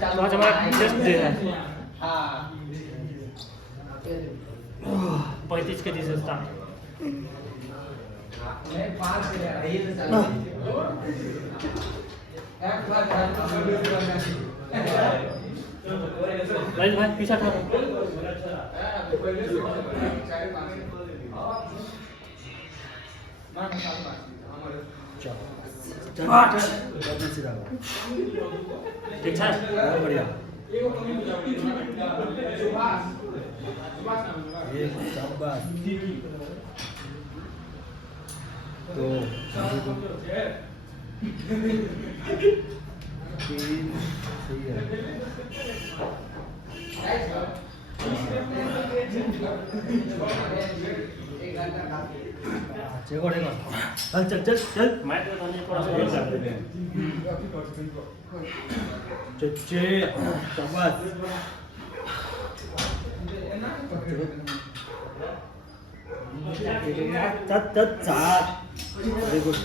तो आज हमारा टेस्ट डे है। 35 के जी से स्टार्ट। भाई भाई पीछा था। ठीक है, बढ़िया। तो चल चल चल चल मैं तो थोड़ा सा शाबाश वेरी गुड।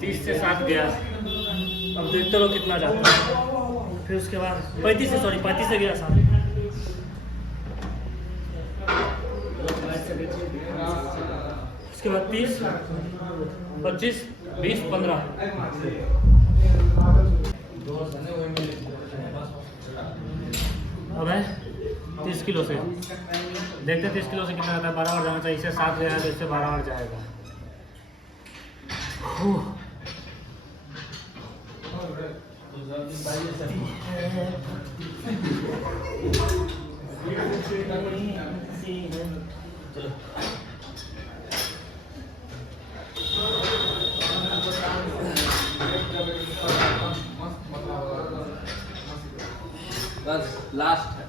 30 से 7 गया। अब देखते रहो कितना जाता है। फिर उसके बाद 35 से गया 7। उसके बाद 30, 25, 20, 15। अब है 30 किलो से। देखते 30 किलो से कितना आता है। 12 बार जाना चाहिए। इससे 7 गया तो इससे 12 बार जाएगा। चलो बस लास्ट है।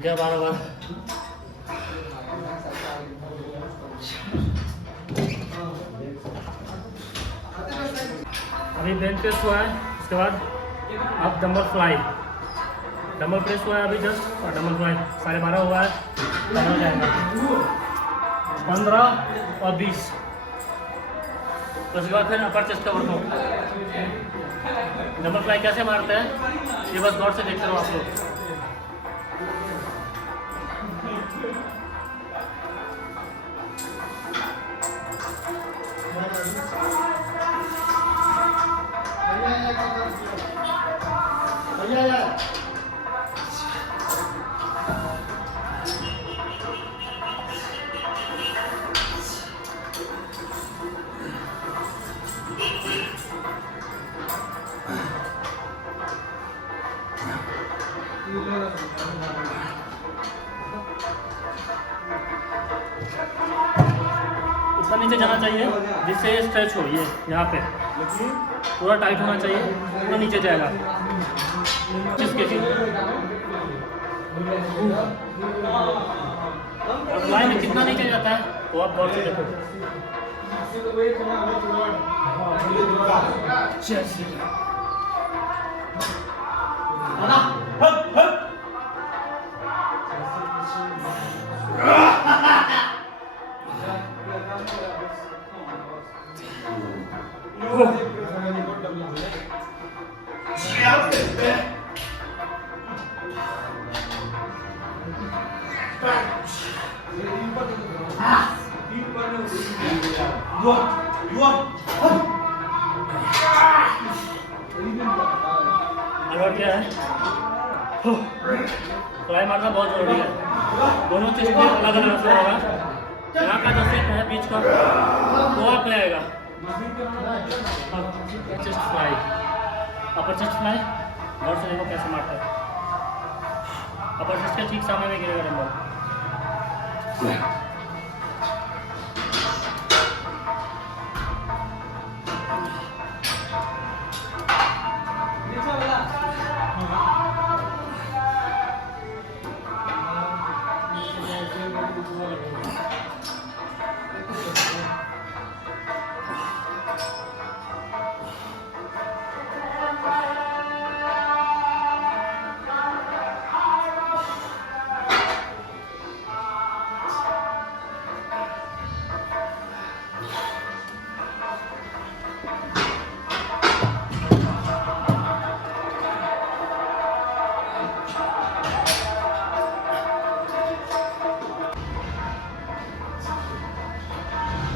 क्या 12 बार। अभी बेंच प्रेस हुआ है। उसके बाद अब डंबल फ्लाई। डंबल प्रेस हुआ है अभी जस्ट, और डंबल फ्लाई 12:30 हुआ है। 15 जाएगा, 15 और 20। उसके बाद फिर अपर चेस्ट का वर्कआउट। डंबल फ्लाई कैसे मारते हैं ये बस गौर से देखते रहो आप लोग। उसका नीचे जाना चाहिए जिससे ये स्ट्रेच हो। ये यहाँ पे पूरा टाइट होना चाहिए, पूरा नीचे जाएगा। जिसके जी लाइन में कितना नीचे जाता है वो आप गौर से देखो। क्या है फ्लाई मारना बहुत जरूरी है। दोनों चीज में अलग अलग असर होगा। यहाँ का जो सेट है बीच का वो आप में आएगा। चेस्ट फ्लाई, अपर चेस्ट फ्लाई और से देखो कैसे मारता है। अपर चेस्ट के ठीक सामने में गिरेगा dumbbell.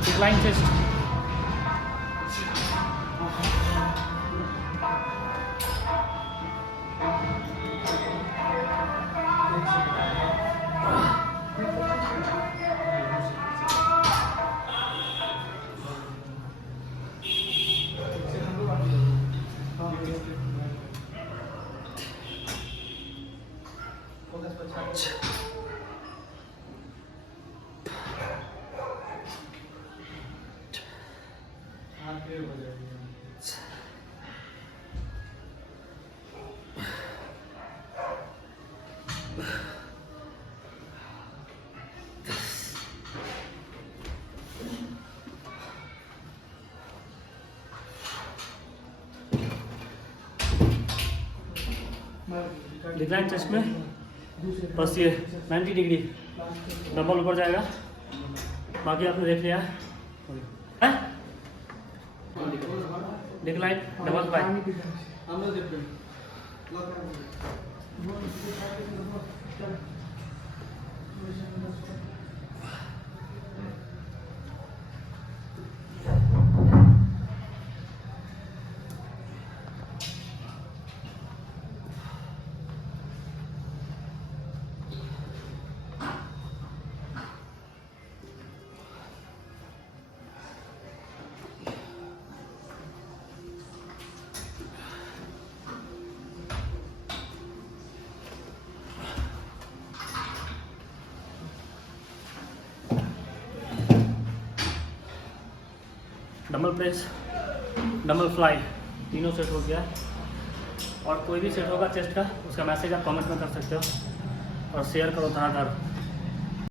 Decline chest, decline chest में बस ये 90 डिग्री डबल ऊपर जाएगा। बाकी आपने देख लिया है decline double fly. Double press, double fly तीनों सेट हो गया। और कोई भी सेट होगा चेस्ट का उसका मैसेज आप कमेंट में कर सकते हो और शेयर करो धड़ाधड़।